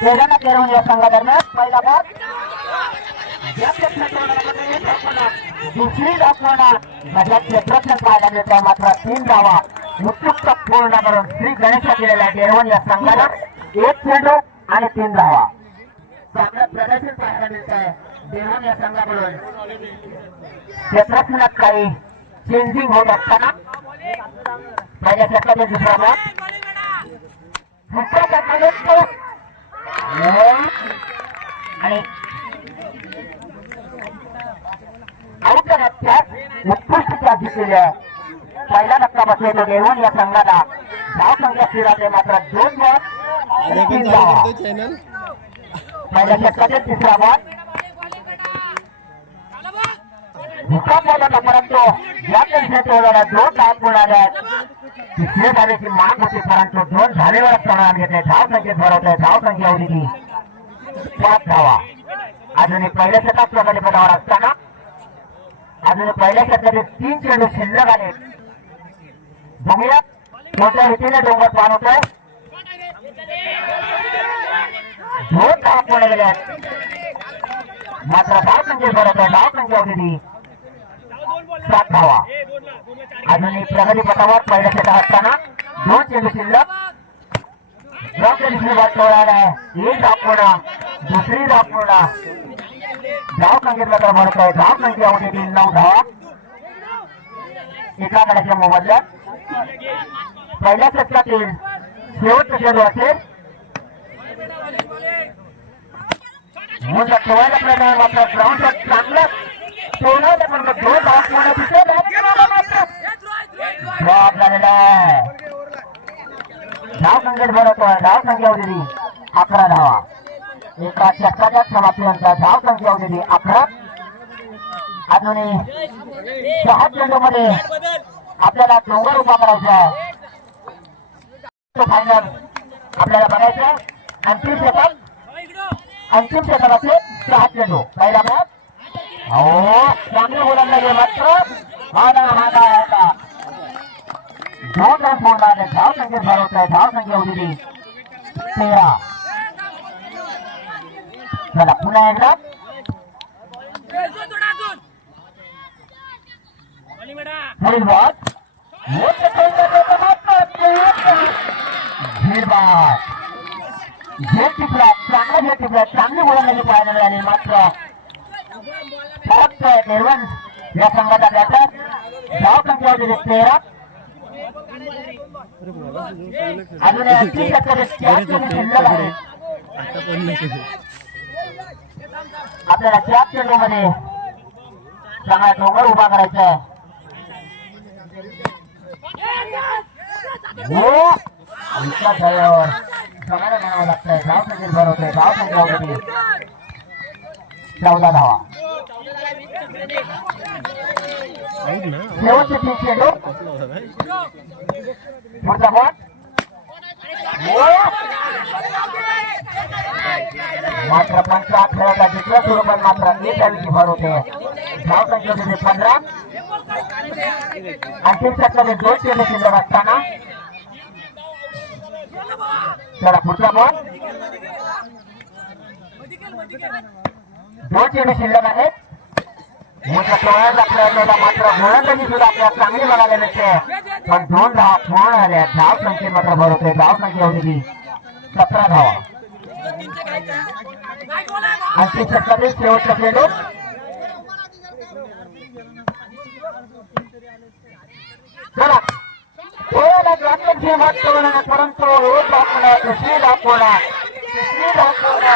तेजाना केरवून या संघादरम्यान पहिला बॉल दुसरी धावपणा मध्यातले प्रश्न पाहायला मिळतो मात्र तीन धावा उत्सुकता पूर्ण करून श्री गणेश केलेल्या गेरवण या संघाला एक चेंडू आणि तीन धावा. चांगलं प्रदर्शन पाहायला मिळत आहे देवण या संघाकडून. क्षेत्रात काही चेंजिंग होत असताना माझ्या क्षेत्रामध्ये दुसरा बॉल दुसऱ्या क्षेत्रामध्ये आणि आउट त्यात उत्कृष्ट कॅच दिलेली आहे पहिला धक्का बसलेलो देवण या संघाला. धाव संख्या स्थिराते मात्र दोन बॉल पहिल्या षटकातील तिसरा बॉल भूकंप बोलवला परंतु या टेन्शनच्या ओढाला दोन धाव पूर्ण आल्या तिसरे धावेची माग होती परंतु दोन धावेवरच प्रमाण घेतले. धाव संख्येत भरवतोय. धाव संख्या होती ती. पाच धावा. अजून पहिल्या शतकात प्रगती पदावर असताना. अजून पहिल्या षटकातील तीन चेंडू शिल्लक आले बघूया. मोठ्या रीतीने डोंगर पान होतोय. दोन धाव पूर्ण गेल्या मात्र धाव संख्येत भरवतोय. धाव संख्या होती सात धावा. अजूनही प्रगती पथावर पहिल्या षटकात असताना दोन चेंडू शिल्लक दुसरी बॉल ठेवला आहे. एक धाव पूर्ण. दुसरी धाव पूर्ण. धाव सांगितलं तर म्हणत आहे. धाव संख्या होती नऊ धावा. एका गड्याच्या मोबदल्यात. पहिल्या षटकातील शेवटचा चेंडू असेल. मुलं ठेवायला प्रयत्न मात्र ग्राउंड चांगलं. ठेवण्याचा पण दोन धाव पूर्ण दिसेल. ड्रॉप झालेला आहे. धाव संख्येत भरतोय धाव संख्या होती अकरा धावा. एका षटकाच्या समाप्तीनंतर धाव संख्या होती अकरा. अजूनही सहा चेंडू मध्ये आपल्याला डोंगर उभा करायचा आहे. तो फायनल आपल्याला बघायचा अंतिम षटक अंतिम षटकातले सहा चेंडू पहिला बॉल हो. चांगली गोलंदाजी मात्र. हा ना हा ना दोन रन पूर्ण आले धाव संख्येत भरवत आहे. धाव संख्या होती ती. तेरा. चला पुन्हा एकदा. पुढील बॉल मोठं खेळलं होतं टिपला चांगला झेल टिपला. चांगली गोलंदाजी पाहायला मिळाली मात्र फक्त निर्वण या संघाचा बॅटर धाव संख्या होती तेरा. आपल्याला चार चेंडू मध्ये चांगला डोंगर उभा करायचा आहे हो इतका म्हणावं लागतंय धाव संख्येत भरवतोय धाव संख्या चौदा धावा. ना शेवटचे तीन चेंडू कसला होता काय? पुढचा बॉल हो. मात्र पंचा खेळाचा जिंकला स्वरूपात मात्र एक धावीची भर होते धाव संख्या होती ती पंधरा अंतिम षटकाचे दोन चेंडू शिल्लक असताना चला पुढचा बॉल दोन चेंडू शिल्लक आहेत मोठ्या टोळ्याचा प्रयत्न मात्र गोलंदाजी सुद्धा आपल्याला चांगली बघायला मिळते पण दोन धावा पूर्ण झाल्या. धाव संख्येत मात्र भर होते धाव संख्या होती ती सतरा धावा. आणखी सत्तावीस शेवटचा चेंडू चला. थोडा जास्त झेमात परंतु एक दाखवणं दुसरी दाखवणार तिसरी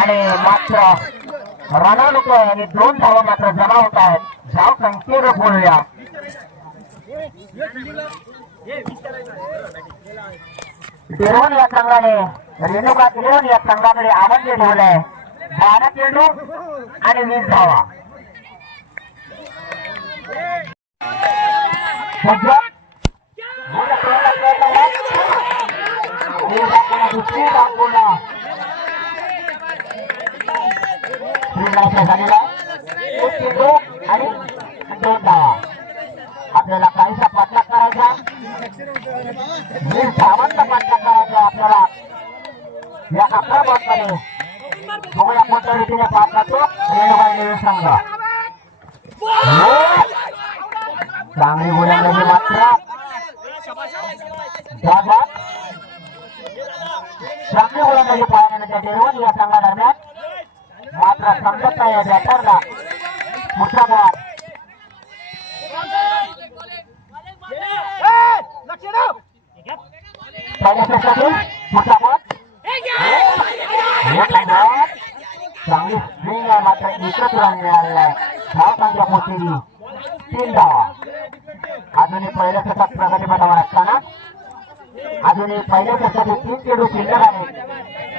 आणि मात्र रनानुक आणि दोन धावा मात्र जमा होत. आहेत धाव संख्येवर बोलूया. देवण या संघाने रेणुका देवण या संघाकडे आमंत्रित ठेवलंय बारा चेंडू आणि वीस धावा. सध्या मोठ्या खेळाला दुसरी दाखवणं. झालेला आहे चेंडू आणि दोन धावा आपल्याला काहीसा पाठलाग करायचा वीर सावंत पाठलाग करायचा आपल्याला या अकरा बॉलमध्ये बघूया कोणत्या रीतीने पास रेणुबाई नवीन संघ चांगली गोलंदाजी मात्र चांगली गोलंदाजी पाहण्याच्या डेरवून या संघादरम्यान मात्र समजत नाही आहे. बॅटरला पुढचा बॉल पहिल्या चांगली स्विंग आहे मात्र एकच रन मिळालेला आहे. धाव संख्या पोचलेली तीन धावा. अजूनही पहिल्या षटकात प्रगती पथावर असताना. अजूनही पहिल्या षटकातील तीन चेडू शिल्लक आहेत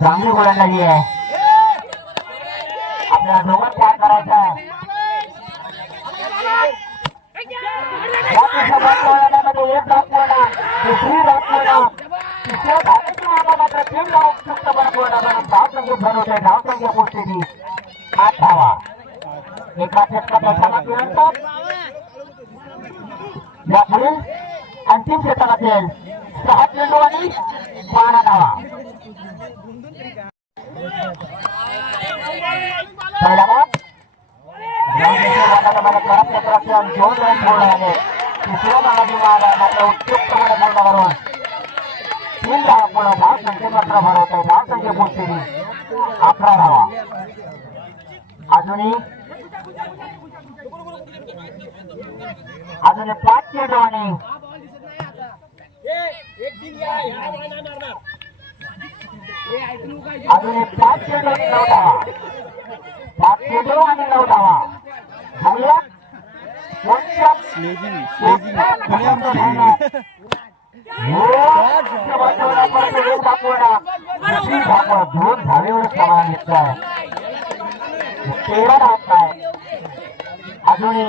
चांगली गोलंदाजी आहे. आपल्या दोघं काय करायचं आहे. या पेक्षा एक धाव पूर्ण दुसरी धाव पूर्ण तिसऱ्या धावेची मागे मात्र तीन धाव धाव संख्येत धाव. संख्या पोचलेली आठ धावा एका षटकाच्या अंतिम षटकातील सहा चेंडू आणि बारा धावा पहिला दोन रन पूर्ण झाले तिसऱ्या मागाची माग मात्र उत्युक्तपणे पूर्ण करून तीन धावा पूर्ण धाव मात्र भरवत आहे धाव संख्ये पोचलेली अकरा धावा अजूनही. अजून पाच चेंडू आणि अजून एक. पाच चेंडू आणि नऊ धावा पाच चेंडू आणि नऊ धावा झाल्या स्लेजिंग दोन समान घेतलाय तेरा धावत आहे अजूनही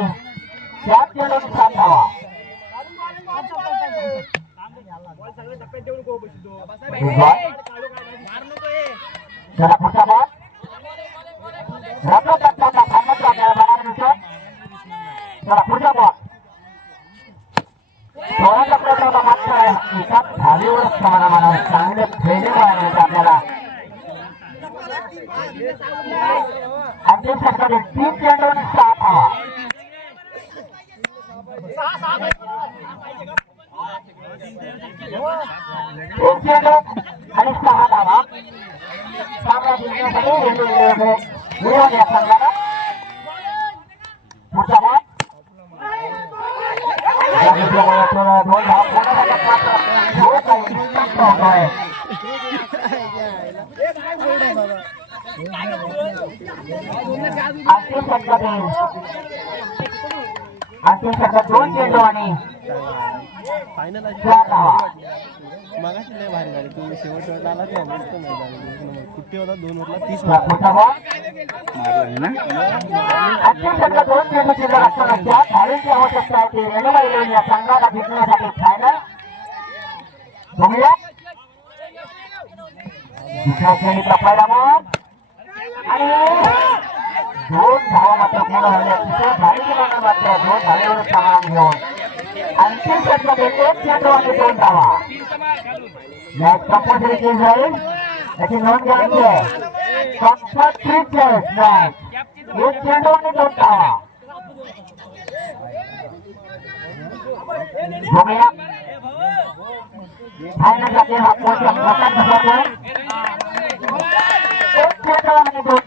चार चेंडू सात धावा. चला पुढचा बॉल रत्न तत्वाचा फायनल आपल्याला बघायला पुढचा बॉल सोळाचा प्रयत्न मात्र एका धावीवरच चांगले खेळले आपल्याला अंतिम तीन सात अंतिम षटकातील अंतिम षटकात दोन चेंडू आणि फायनल मगाशी लय भारी झाली. तू शेवट शेवट आलाच ना मस्त नाही झाली कुठे होता? दोन वरला तीस मारला दोन धावा मात्र पूर्ण तिसऱ्या धावेची मागणी मात्र. दोन धावेवर सामान घेऊन अंतिम षटकात एक चेंडू आणि दोन धावा मॅच कंपल्सरी केली जाईल त्याची नोंद घ्यायची आहे थ्री प्लेयर्स मॅच एक चेंडू आणि दोन धावा बघूया फायनलसाठी हा पोहोचला प्रकार बसवतोय एक चेंडू आणि दोन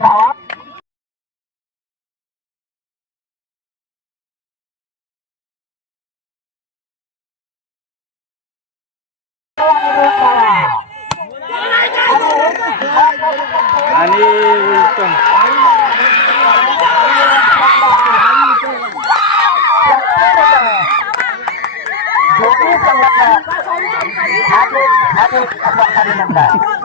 आणि असा खाली नंबर